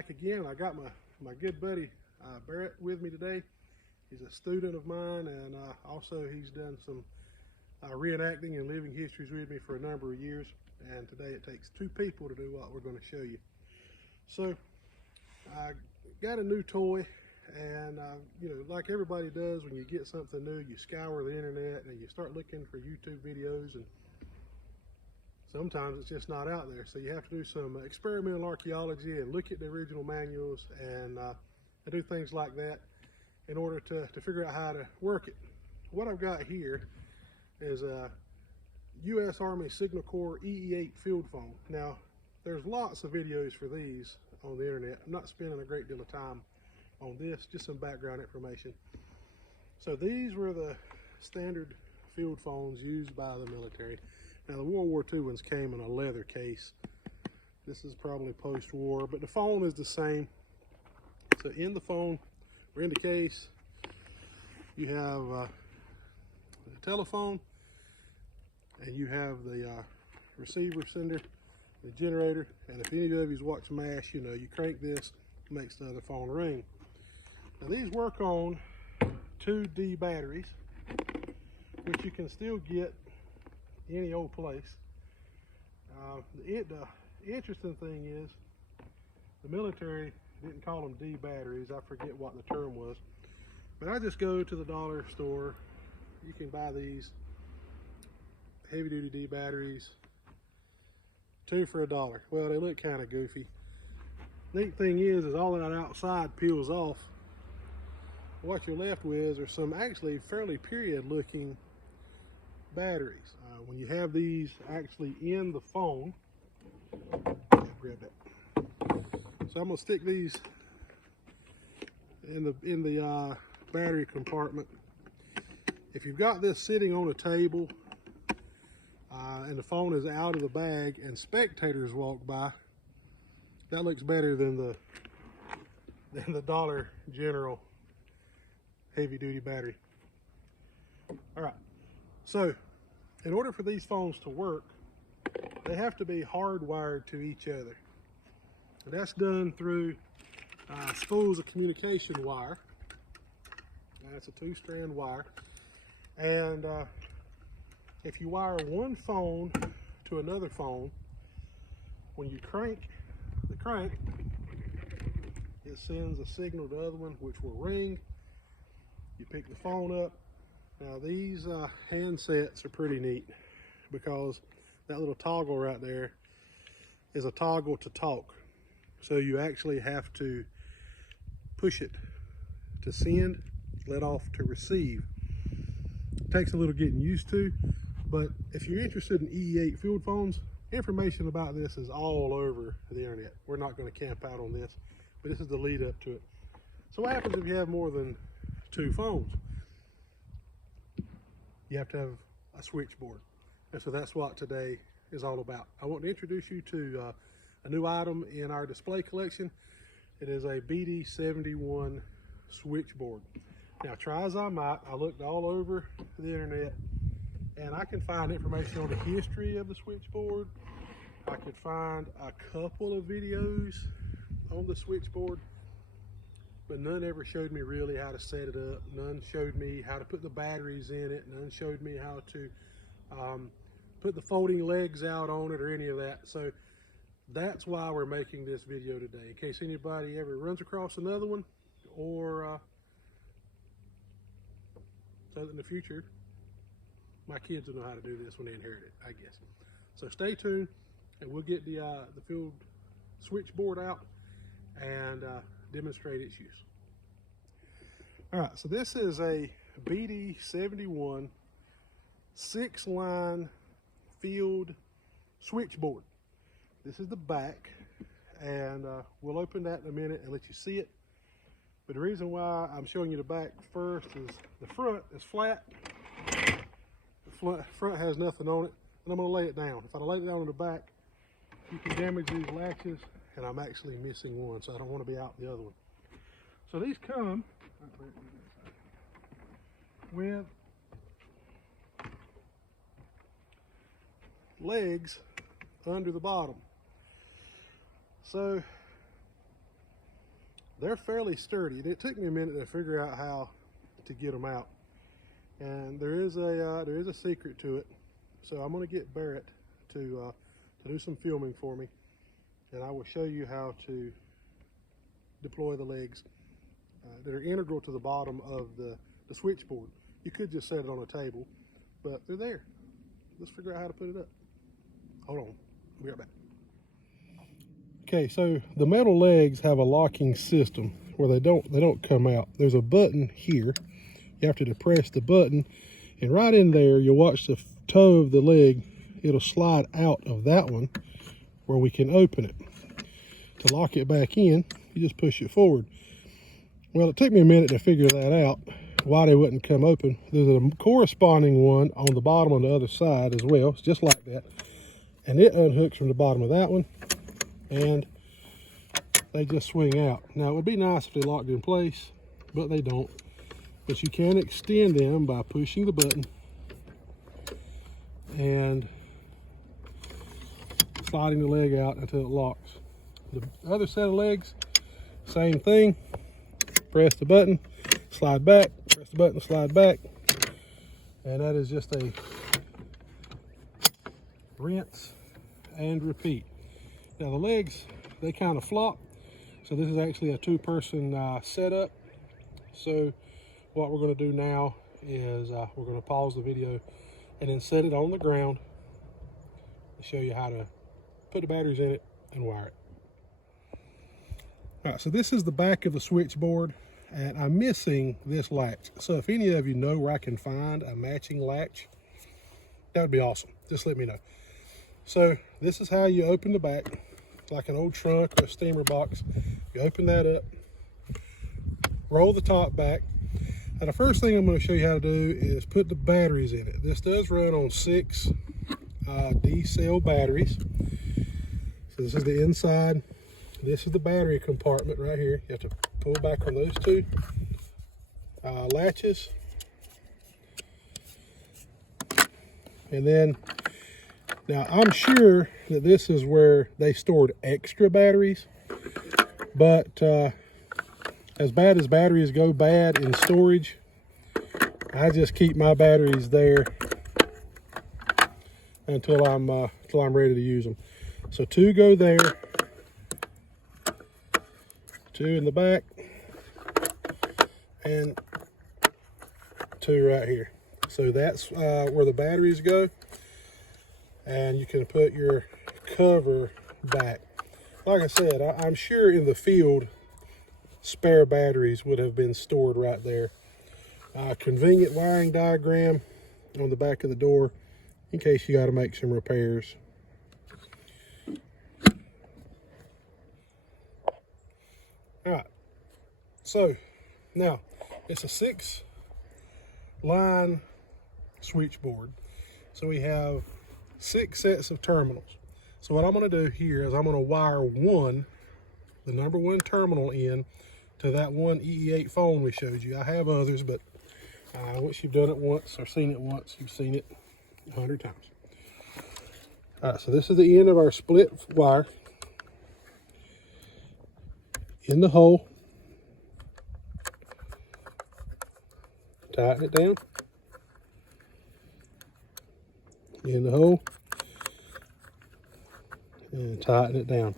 back again. I got my good buddy Barrett with me today. He's a student of mine, and also he's done some reenacting and living histories with me for a number of years. And today it takes two people to do what we're going to show you. So I got a new toy, and you know, like everybody does when you get something new, you scour the internet and you start looking for YouTube videos, and sometimes it's just not out there. So you have to do some experimental archaeology and look at the original manuals and do things like that in order to figure out how to work it. What I've got here is a U.S. Army Signal Corps EE-8 field phone. Now, there's lots of videos for these on the internet. I'm not spending a great deal of time on this, just some background information. So these were the standard field phones used by the military. Now the World War II ones came in a leather case. This is probably post-war, but the phone is the same. So in the phone, or in the case, you have a telephone, and you have the receiver sender, the generator, and if any of you's watched MASH, you know, you crank this, it makes the other phone ring. Now these work on 2D batteries, which you can still get any old place. The interesting thing is the military didn't call them D batteries. I forget what the term was, but I just go to the dollar store. You can buy these heavy duty D batteries, 2 for $1. Well, they look kind of goofy. Neat thing is all that outside peels off. What you're left with are some actually fairly period looking batteries. When you have these actually in the phone, grab that. So I'm gonna stick these in the battery compartment. If you've got this sitting on a table and the phone is out of the bag and spectators walk by, that looks better than the Dollar General heavy duty battery. All right, so in order for these phones to work, they have to be hardwired to each other. And that's done through spools of communication wire. That's a 2-strand wire. And if you wire one phone to another phone, when you crank the crank, it sends a signal to the other one, which will ring. You pick the phone up. Now these handsets are pretty neat because that little toggle right there is a toggle to talk. So you actually have to push it to send, let off to receive. It takes a little getting used to, but if you're interested in EE-8 field phones, information about this is all over the internet. We're not going to camp out on this, but this is the lead up to it. So what happens if you have more than 2 phones? You have to have a switchboard. And so that's what today is all about. I want to introduce you to a new item in our display collection. It is a BD-71 switchboard. Now, try as I might, I looked all over the internet and I can find information on the history of the switchboard. I could find a couple of videos on the switchboard, but none ever showed me really how to set it up. None showed me how to put the batteries in it. None showed me how to put the folding legs out on it or any of that. So that's why we're making this video today, in case anybody ever runs across another one, or so that in the future, my kids will know how to do this when they inherit it, I guess. So stay tuned, and we'll get the field switchboard out and demonstrate its use. All right, so this is a BD-71 6-line field switchboard. This is the back, and we'll open that in a minute and let you see it. But the reason why I'm showing you the back first is the front is flat. The front has nothing on it, and I'm going to lay it down. If I lay it down on the back, you can damage these latches, and I'm actually missing one, so I don't want to be out the other one. So these come with legs under the bottom. So They're fairly sturdy, and it took me a minute to figure out how to get them out. And there is a secret to it. So I'm going to get Barrett to do some filming for me, and I will show you how to deploy the legs that are integral to the bottom of the switchboard. You could just set it on a table, but they're there. Let's figure out how to put it up. Hold on, we'll be right back. Okay, so the metal legs have a locking system where they don't come out. There's a button here. You have to depress the button, and right in there you'll watch the toe of the leg. It'll slide out of that one where we can open it. To lock it back in, you just push it forward. Well, it took me a minute to figure that out, why they wouldn't come open. There's a corresponding one on the bottom on the other side as well. It's just like that. And it unhooks from the bottom of that one, and they just swing out. Now, it would be nice if they locked in place, but they don't. But you can extend them by pushing the button and sliding the leg out until it locks. The other set of legs, same thing. Press the button, slide back, press the button, slide back. And that is just a rinse and repeat. Now the legs, they kind of flop. So this is actually a two-person setup. So what we're going to do now is we're going to pause the video and then set it on the ground to show you how to put the batteries in it and wire it. All right, so this is the back of the switchboard, and I'm missing this latch. So if any of you know where I can find a matching latch, that would be awesome. Just let me know. So this is how you open the back, like an old trunk or a steamer box. You open that up, roll the top back. Now the first thing I'm going to show you how to do is put the batteries in it. This does run on 6 D-cell batteries. So this is the inside. This is the battery compartment right here. You have to pull back on those two latches. And then, now I'm sure that this is where they stored extra batteries, but as bad as batteries go bad in storage, I just keep my batteries there until I'm ready to use them. So 2 go there, 2 in the back, and 2 right here. So that's where the batteries go, and you can put your cover back. Like I said, I'm sure in the field spare batteries would have been stored right there. Convenient wiring diagram on the back of the door in case you got to make some repairs. All right, so now it's a 6-line switchboard. So we have 6 sets of terminals. So what I'm going to do here is I'm going to wire the number 1 terminal in to that one EE8 phone we showed you. I have others, but once you've done it once or seen it once, you've seen it 100 times. All right, so this is the end of our split wire. In the hole, tighten it down. In the hole, and tighten it down.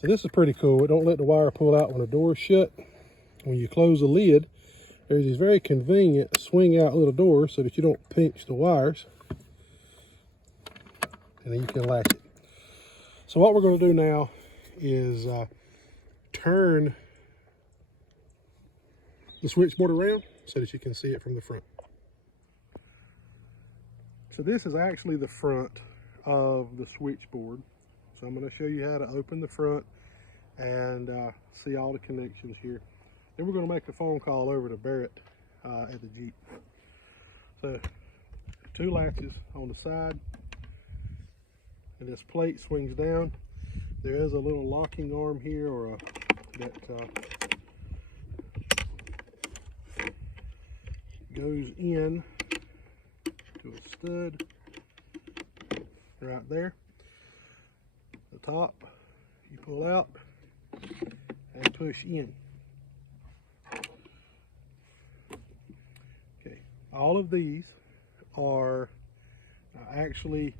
So this is pretty cool. Don't let the wire pull out when the door is shut. When you close the lid, there's these very convenient swing out little doors so that you don't pinch the wires. And then you can latch it. So what we're going to do now is turn the switchboard around so that you can see it from the front. So this is actually the front of the switchboard. So I'm going to show you how to open the front and see all the connections here. Then we're going to make a phone call over to Barrett at the Jeep. So 2 latches on the side, and this plate swings down. There is a little locking arm here, or that goes in to a stud right there. The top you pull out, and push in. Okay, all of these are actually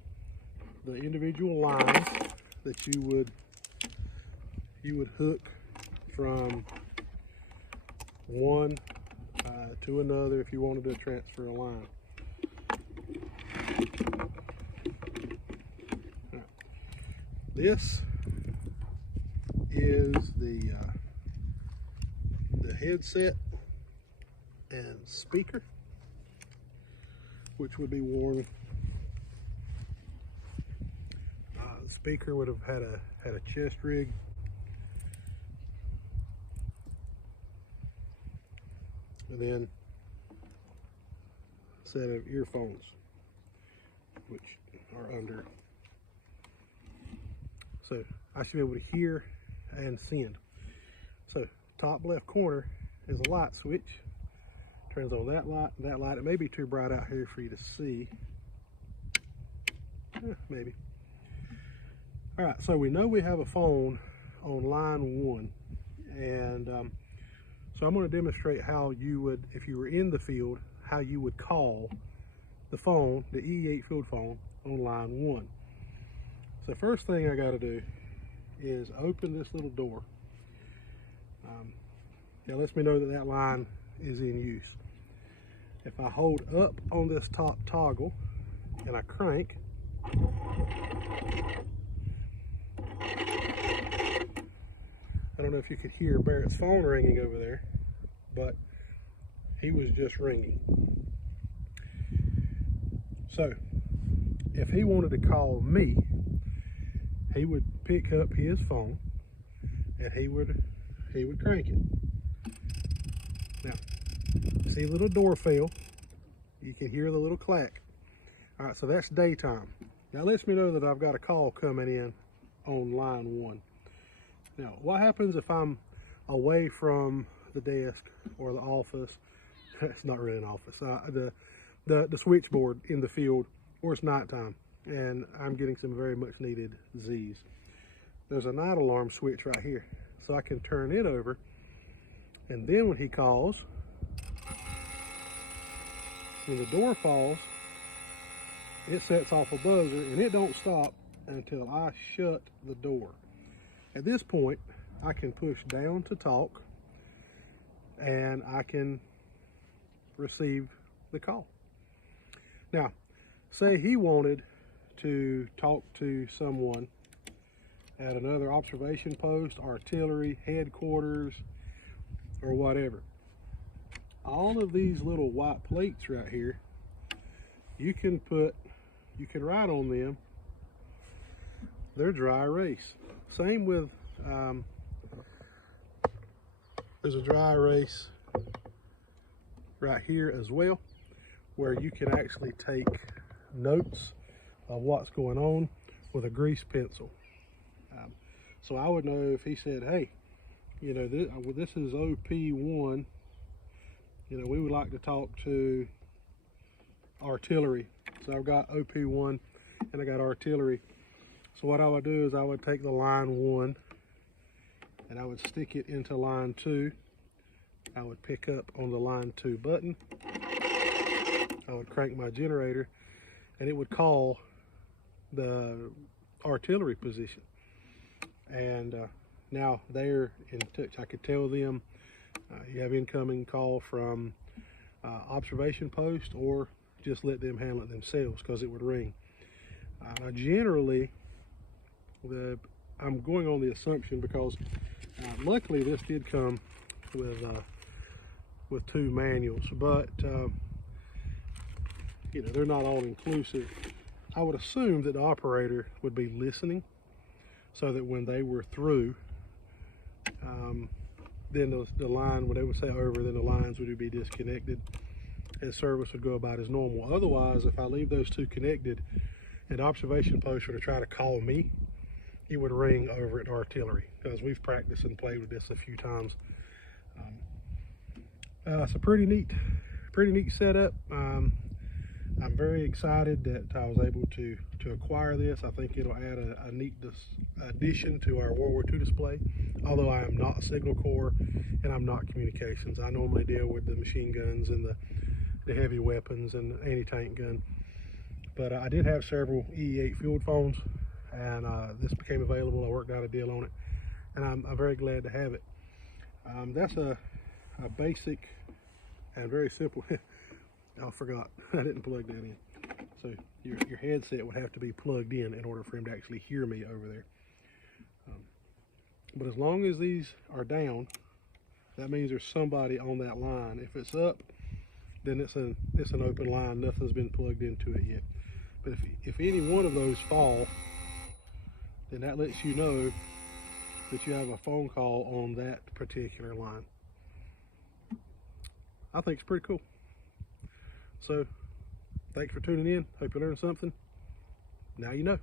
the individual lines that you would hook from one to another if you wanted to transfer a line. Right. This is the headset and speaker, which would be worn. The speaker would have had a chest rig. And then a set of earphones, which are under. So I should be able to hear and send. So top left corner is a light switch. Turns on that light, that light. It may be too bright out here for you to see. Maybe. All right, so we know we have a phone on line 1, and so I'm going to demonstrate how you would, if you were in the field, how you would call the phone, the E8 field phone, on line 1. So first thing I got to do is open this little door. That lets me know that that line is in use. If I hold up on this top toggle and I crank, I don't know if you could hear Barrett's phone ringing over there, but he was just ringing. So if he wanted to call me, he would pick up his phone and he would crank it. Now, see the little door fail? You can hear the little clack. All right, so that's daytime. That lets me know that I've got a call coming in on line 1. Now, what happens if I'm away from the desk or the office? It's not really an office. The switchboard in the field, or it's nighttime, and I'm getting some very much needed Z's. There's a night alarm switch right here, so I can turn it over, and then when he calls, when the door falls, it sets off a buzzer, and it don't stop until I shut the door. At this point, I can push down to talk, and I can receive the call. Now, say he wanted to talk to someone at another observation post, artillery, headquarters, or whatever. All of these little white plates right here, you can write on them. They're dry erase. Same with, there's a dry erase right here as well, where you can actually take notes of what's going on with a grease pencil. So I would know if he said, hey, you know, this is OP1, you know, we would like to talk to artillery. So I've got OP1 and I got artillery. So what I would do is I would take the line 1 and I would stick it into line 2. I would pick up on the line 2 button. I would crank my generator and it would call the artillery position. And now they're in touch. I could tell them you have incoming call from observation post, or just let them handle it themselves because it would ring. Now generally, I'm going on the assumption because luckily this did come with 2 manuals, but you know, they're not all inclusive. I would assume that the operator would be listening so that when they were through, then the line, when they would say over, then the lines would be disconnected and service would go about as normal. Otherwise, if I leave those 2 connected and observation post were to try to call me, it would ring over at artillery, because we've practiced and played with this a few times. It's a pretty neat setup. I'm very excited that I was able to acquire this. I think it'll add a neat addition to our World War II display, although I am not Signal Corps and I'm not communications. I normally deal with the machine guns and the heavy weapons and the anti-tank gun. But I did have several EE8 field phones, and this became available. I worked out a deal on it, and I'm very glad to have it. That's a basic and very simple. I forgot, I didn't plug that in. So your headset would have to be plugged in order for him to actually hear me over there. But as long as these are down, that means there's somebody on that line. If it's up, then it's an open line. Nothing's been plugged into it yet. But if any one of those fall, then that lets you know that you have a phone call on that particular line. I think it's pretty cool. So, thanks for tuning in. Hope you learned something. Now you know.